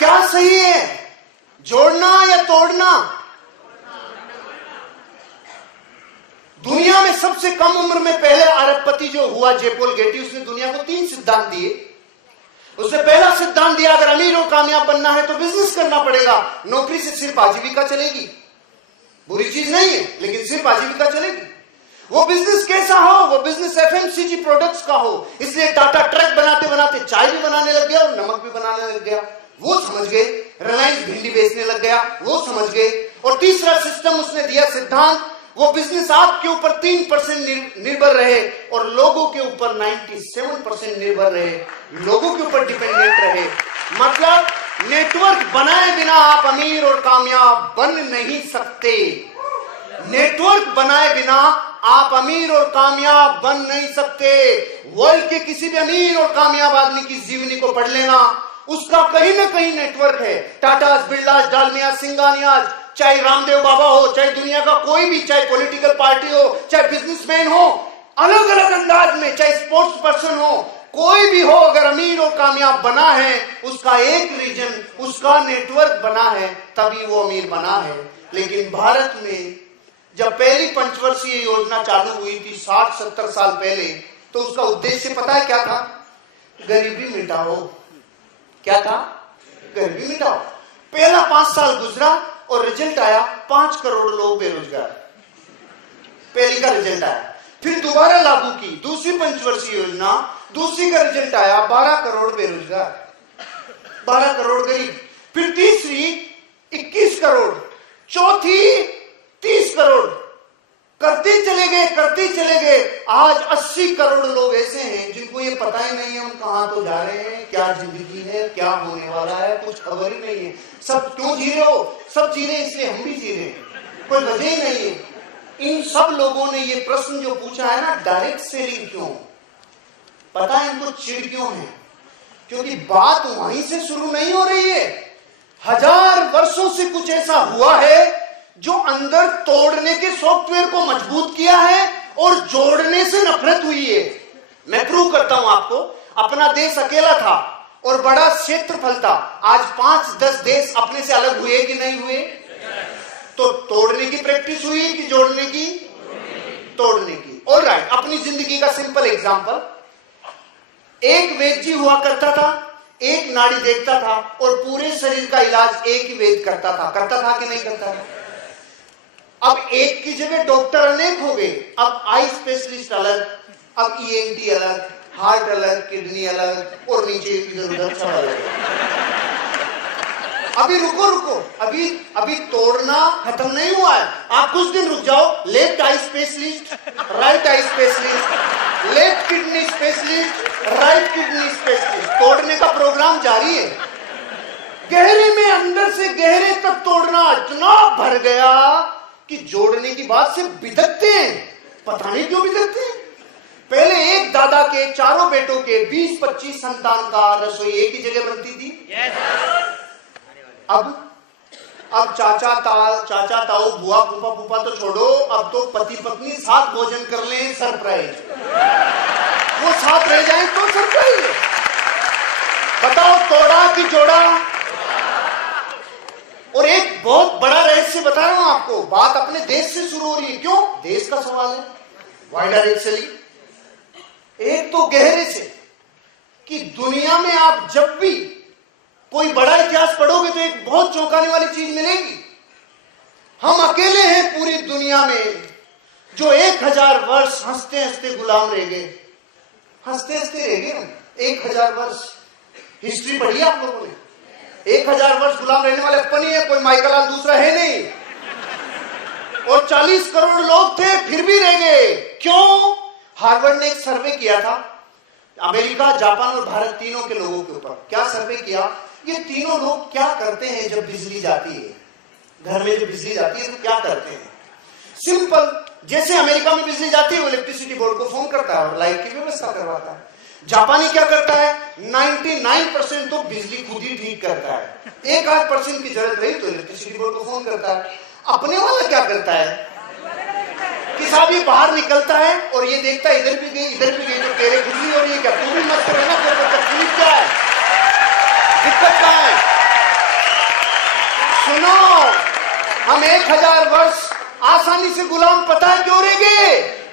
क्या सही है, जोड़ना या तोड़ना? दुनिया में सबसे कम उम्र में पहले अरबपति जो हुआ जे-पॉल गेटी, उसने दुनिया को 3 सिद्धांत दिए। उसने पहला सिद्धांत दिया, अगर अमीर और कामयाब बनना है तो बिजनेस करना पड़ेगा। नौकरी से सिर्फ आजीविका चलेगी, बुरी चीज नहीं है, लेकिन सिर्फ आजीविका चलेगी। वो बिजनेस कैसा हो? वो बिजनेस एफएमसीजी प्रोडक्ट्स का हो। इसलिए टाटा ट्रक बनाते बनाते चाय भी बनाने लग गया और नमक भी बनाने लग गया, वो समझ गए। रिलायंस भिंडी बेचने लग गया, वो समझ गए। और तीसरा सिस्टम उसने दिया, सिद्धांत, वो बिजनेस आपके ऊपर 3% निर्भर रहे और लोगों के ऊपर 97% निर्भर रहे, लोगों के ऊपर डिपेंडेंट रहे। मतलब नेटवर्क बनाए बिना आप अमीर और कामयाब बन नहीं सकते। नेटवर्क बनाए बिना आप अमीर और कामयाब बन नहीं सकते। वर्ल्ड के किसी भी अमीर और कामयाब आदमी की जीवनी को पढ़ लेना, उसका कहीं ना कहीं नेटवर्क है। टाटास, बिरलास, डालमिया, सिंगानियाज, चाहे रामदेव बाबा हो, चाहे दुनिया का कोई भी, चाहे पॉलिटिकल पार्टी हो, चाहे बिजनेसमैन हो, अलग अलग अंदाज में, चाहे स्पोर्ट्स पर्सन हो, कोई भी हो, अगर अमीर और कामयाब बना है, उसका एक रीजन, उसका नेटवर्क बना है, तभी वो अमीर बना है। लेकिन भारत में जब पहली पंचवर्षीय योजना चालू हुई थी 60-70 साल पहले, तो उसका उद्देश्य पता है क्या था? गरीबी मिटाओ। क्या था? गरीबी मिटाओ। पहला 5 साल गुजरा और रिजल्ट आया 5 करोड़ लोग बेरोजगार। पहली का रिजल्ट आया, फिर दोबारा लागू की दूसरी पंचवर्षीय योजना, दूसरी का रिजल्ट आया 12 करोड़ बेरोजगार, 12 करोड़ गरीब। फिर तीसरी 21 करोड़, चौथी 30 करोड़, करते चले गए। आज 80 करोड़ लोग ऐसे हैं जिनको ये पता ही नहीं है हम कहां तो जा रहे हैं, क्या जिंदगी है, क्या होने वाला है, कुछ खबर ही नहीं है। सब क्यों जी रहे हो? सब जी रहे इसलिए हम भी जी रहे हैं, कोई वजह ही नहीं है। इन सब लोगों ने ये प्रश्न जो पूछा है ना, डायरेक्ट सेलिंग क्यों, पता है इनको चिढ़ क्यों है? क्योंकि बात वहीं से शुरू नहीं हो रही है। 1000 वर्षों से कुछ ऐसा हुआ है जो अंदर तोड़ने के सॉफ्टवेयर को मजबूत किया है और जोड़ने से नफरत हुई है। मैं प्रूव करता हूं आपको। अपना देश अकेला था और बड़ा क्षेत्रफल था, आज 5-10 देश अपने से अलग हुए कि नहीं हुए? तो तोड़ने की प्रैक्टिस हुई कि जोड़ने की? तोड़ने की। ऑलराइट, अपनी जिंदगी का सिंपल एग्जांपल, एक वैद्य जी हुआ करता था, एक नाड़ी देखता था और पूरे शरीर का इलाज एक ही वैद्य करता था कि नहीं करता था? अब एक की जगह डॉक्टर अनेक हो गए। अब आई स्पेशलिस्ट अलग, अब ईएनटी अलग, हार्ट अलग, किडनी अलग और नीचे इधर उधर सब अलग। अभी रुको, अभी तोड़ना खत्म नहीं हुआ है। आप कुछ दिन रुक जाओ। Left eye specialist, right eye specialist, left kidney specialist, right kidney specialist, तोड़ने का प्रोग्राम जारी है। गहरे में, अंदर से गहरे तक तोड़ना इतना भर गया कि जोड़ने की बात से बिदकते हैं। पता नहीं क्यों बिदकते हैं। पहले एक दादा के चारों बेटों के 20-25 संतान का रसोई एक ही जगह बनती थी। अब चाचा ताऊ, बुआ, फूफा तो छोड़ो, अब तो पति पत्नी साथ भोजन कर लें, सरप्राइज। वो साथ रह जाए तो सरप्राइज। बताओ, तोड़ा कि जोड़ा? और एक बहुत बड़ा रहस्य बता रहा हूं आपको, बात अपने देश से शुरू हो रही है। क्यों? देश का सवाल है। Why direct selling? एक तो गहरे से कि दुनिया में आप जब भी कोई बड़ा इतिहास पढ़ोगे तो एक बहुत चौंकाने वाली चीज मिलेगी। हम अकेले हैं पूरी दुनिया में जो 1000 वर्ष हंसते हंसते गुलाम रह गए। हंसते हंसते रह गए हम 1000 वर्ष। हिस्ट्री पढ़ी आप लोगों ने? 1000 वर्ष गुलाम रहने वाले अपन ही है, कोई माइकल दूसरा है नहीं। और 40 करोड़ लोग थे, फिर भी रह गए। क्यों? हार्वर्ड ने एक सर्वे किया था अमेरिका, जापान और भारत तीनों के लोगों के ऊपर। क्या सर्वे किया? ये तीनों लोग क्या करते हैं जब बिजली जाती है, घर में जब बिजली जाती है तो क्या करते हैं? सिंपल, जैसे अमेरिका में बिजली जाती है वो इलेक्ट्रिसिटी बोर्ड को फोन करता है और लाइट की व्यवस्था करवाता है। जापानी क्या करता है? 99% तो बिजली खुद ही ठीक करता है। 1-8% की जरूरत रही तो इलेक्ट्रिसिटी बोर्ड को फोन करता है। अपने वाला क्या करता है कि साहब ये बाहर निकलता है और ये देखता है इधर भी गई तो तेरे बिजली हो रही है क्या, तू भी मत रहना, तकलीफ क्या है, दिक्कत क्या है? सुनो, हम 1000 वर्ष आसानी से गुलाम पता है क्यों रह गए?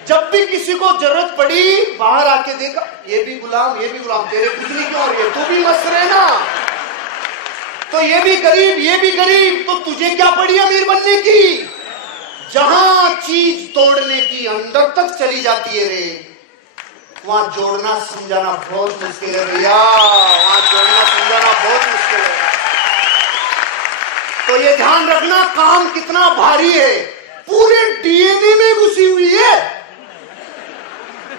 जब भी किसी को जरूरत पड़ी बाहर आके देखा, ये भी गुलाम, तेरे गुजरी क्यों हो रही है? तू भी मस्त रहे ना। तो ये भी गरीब, तो तुझे क्या पड़ी अमीर बनने की? जहां चीज तोड़ने की अंदर तक चली जाती है रे, वहां जोड़ना समझाना बहुत मुश्किल है भैया, वहां जोड़ना समझाना बहुत मुश्किल है। तो ये ध्यान रखना, काम कितना भारी है, पूरे डीएनए में घुसी हुई है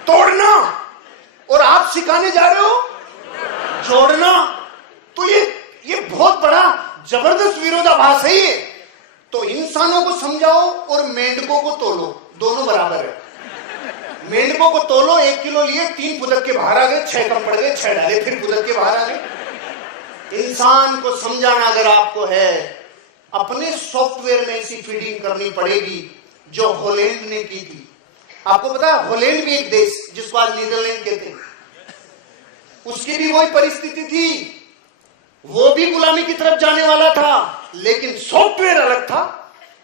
तोड़ना, और आप सिखाने जा रहे हो जोड़ना। तो ये बहुत बड़ा जबरदस्त विरोधाभास है ये। तो इंसानों को समझाओ और मेंढकों को तोलो, दोनों बराबर है। मेंढकों को तोलो, 1 किलो लिए, 3 फुदक के बाहर आ गए, 6 कम पड़ गए, 6 डाले, फिर फुदक के बाहर आ गए। इंसान को समझाना अगर आपको है, अपने सॉफ्टवेयर में ऐसी फीडिंग करनी पड़ेगी जो हॉलैंड ने की थी। आपको पता है हॉलैंड भी एक देश जिसको आज नीदरलैंड कहते हैं, उसकी भी वही परिस्थिति थी, वो भी गुलामी की तरफ जाने वाला था, लेकिन सॉफ्टवेयर अलग था।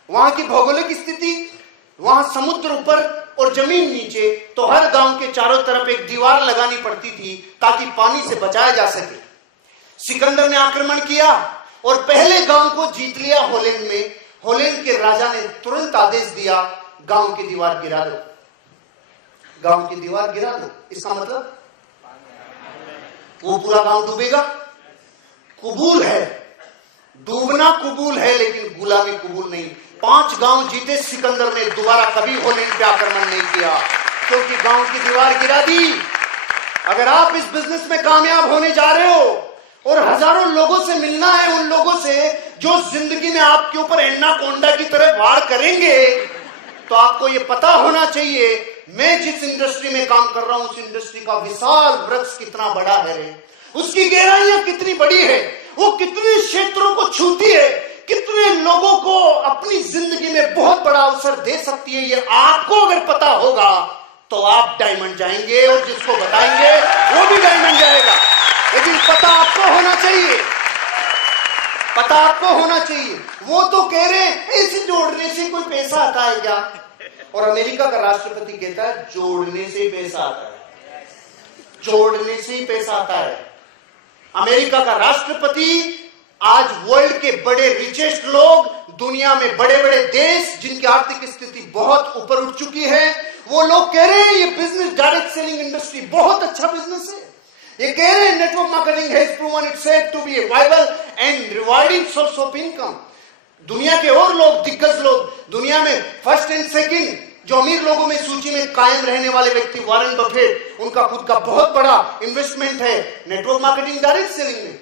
वहां की भौगोलिक स्थिति, वहां समुद्र ऊपर और जमीन नीचे, तो हर गांव के चारों तरफ एक दीवार लगानी पड़ती थी ताकि पानी से बचाया जा सके। सिकंदर ने आक्रमण किया और पहले गांव को जीत लिया हॉलैंड में। हॉलैंड के राजा ने तुरंत आदेश दिया, गांव की दीवार गिरा दो, गांव की दीवार गिरा दो। इसका मतलब वो पूरा गांव डूबेगा। कबूल है, डूबना कबूल है, लेकिन गुलामी कबूल नहीं। 5 गांव जीते सिकंदर ने, दोबारा कभी हॉलैंड पे आक्रमण नहीं किया, क्योंकि गांव की दीवार गिरा दी। अगर आप इस बिजनेस में कामयाब होने जा रहे हो और हजारों लोगों से मिलना है, उन लोगों से जो जिंदगी में आपके ऊपर एनाकोंडा की तरह वार करेंगे, तो आपको ये पता होना चाहिए मैं जिस इंडस्ट्री में काम कर रहा हूं उस इंडस्ट्री का विशाल वृक्ष कितना बड़ा है रे, उसकी गहराइयां कितनी बड़ी है, वो कितने क्षेत्रों को छूती है, कितने लोगों को अपनी जिंदगी में बहुत बड़ा अवसर दे सकती है। ये आपको अगर पता होगा तो आप डायमंड जाएंगे, और जिसको बताएंगे वो भी डायमंड जाएगा। लेकिन पता आपको होना चाहिए, पता आपको होना चाहिए। वो तो कह रहे हैं इसे जोड़ने से कोई पैसा आता है क्या? और अमेरिका का राष्ट्रपति कहता है जोड़ने से ही पैसा आता है, जोड़ने से ही पैसा आता है। अमेरिका का राष्ट्रपति आज वर्ल्ड के बड़े रिचेस्ट लोग, दुनिया में बड़े बड़े देश जिनकी आर्थिक स्थिति बहुत ऊपर उठ चुकी है, वो लोग कह रहे हैं ये बिजनेस, डायरेक्ट सेलिंग इंडस्ट्री बहुत अच्छा बिजनेस है। ये कह रहे हैं network marketing has proven itself to be a viable and rewarding source of income. दुनिया के और लोग, दिग्गज लोग, दुनिया में फर्स्ट एंड सेकंड जो अमीर लोगों में सूची में कायम रहने वाले व्यक्ति वॉरेन बफेट, उनका खुद का बहुत बड़ा इन्वेस्टमेंट है नेटवर्क मार्केटिंग, डायरेक्ट सेलिंग में।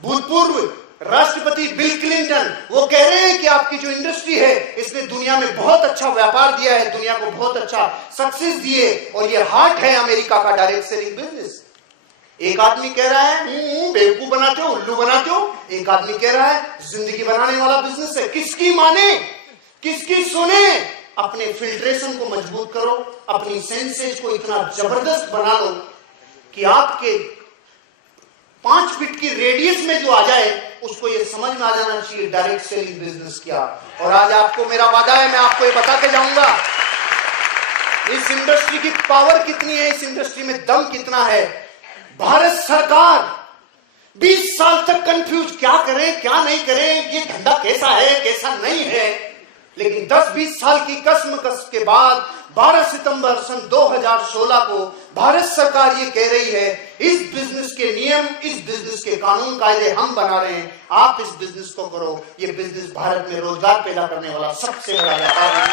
भूतपूर्व राष्ट्रपति बिल क्लिंटन वो कह रहे हैं कि आपकी जो इंडस्ट्री है इसने दुनिया में बहुत अच्छा व्यापार दिया है, दुनिया को बहुत अच्छा सक्सेस दिए, और ये हार्ट है अमेरिका का डायरेक्ट सेलिंग बिजनेस। एक आदमी कह रहा है बेवकूफ बनाते हो, उल्लू बनाते हो, एक आदमी कह रहा है जिंदगी बनाने वाला बिजनेस है। किसकी माने, किसकी सुने? अपने फिल्ट्रेशन को मजबूत करो, अपनी सेंसेज को इतना जबरदस्त बना लो कि आपके 5 फीट की रेडियस में जो आ जाए उसको ये समझ में आ जाना चाहिए डायरेक्ट सेलिंग बिजनेस क्या। और आज आपको मेरा वादा है, मैं आपको ये बता के जाऊंगा इस इंडस्ट्री की पावर कितनी है, इस इंडस्ट्री में दम कितना है। भारत सरकार 20 साल तक कंफ्यूज, क्या करें क्या नहीं करें, ये धंधा कैसा है कैसा नहीं है, लेकिन 10-20 साल की कसम के बाद 12 सितंबर सन 2016 को भारत सरकार ये कह रही है इस बिजनेस के नियम, इस बिजनेस के कानून कायदे हम बना रहे हैं, आप इस बिजनेस को करो। ये बिजनेस भारत में रोजगार पैदा करने वाला सबसे बड़ा व्यापार है।